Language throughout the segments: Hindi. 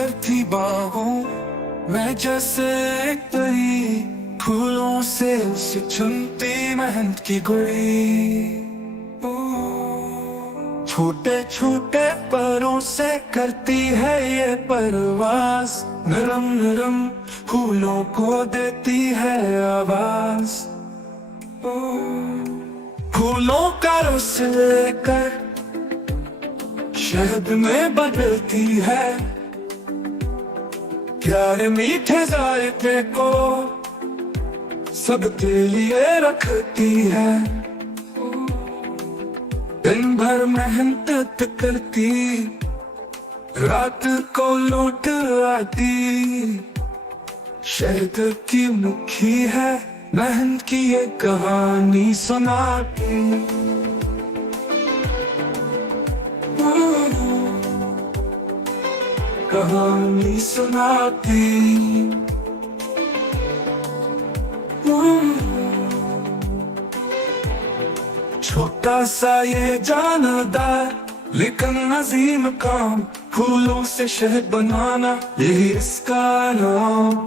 बिखरती बाहों मैं जैसे एक परी, फूलों से उसे चुनती मेहंद की गुड़ी। छोटे छोटे पैरों से करती है ये परवास, नरम नरम फूलों को देती है आवाज। फूलों का रस लेकर शहद में बदलती है, प्यारे मीठे जायके को सबके लिए रखती है। दिन भर मेहनत करती, रात को लौट आती, शहद की मुखी है, मेहनत की ये कहानी सुनाती। कहानी सुनाती। छोटा सा ये जानदार लेकिन अजीम काम, फूलों से शहद बनाना यही इसका नाम।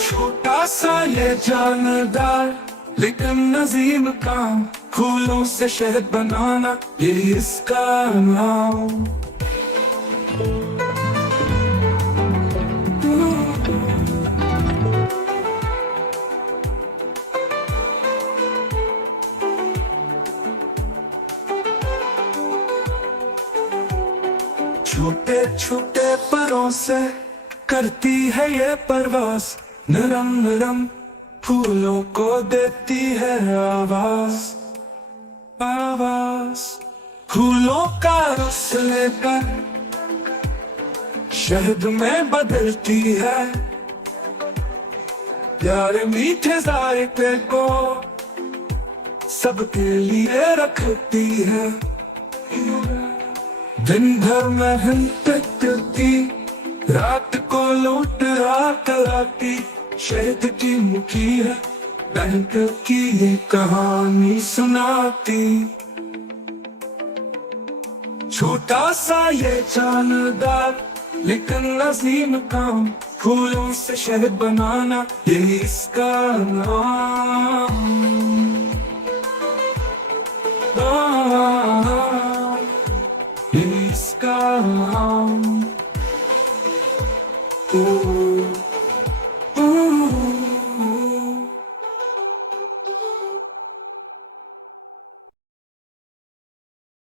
छोटा सा ये जानदार लेकिन अजीम काम, फूलों से शहद बनाना यही इसका नाम। छोटे छोटे परों से करती है ये परवास, नरम नरम फूलों को देती है आवाज। आवाज फूलों का रस लेकर शहद में बदलती है, प्यारे मीठे जायके को सबके लिए रखती है। दिन भर मेहनत करती, रात को लौट रात आती, शहद की मुखी है, मेहनत की ये कहानी सुनाती। छोटा सा ये जानदार लेकिन अजीम काम, फूलों से शहद बनाना यही इसका नाम। यही इसका नाम।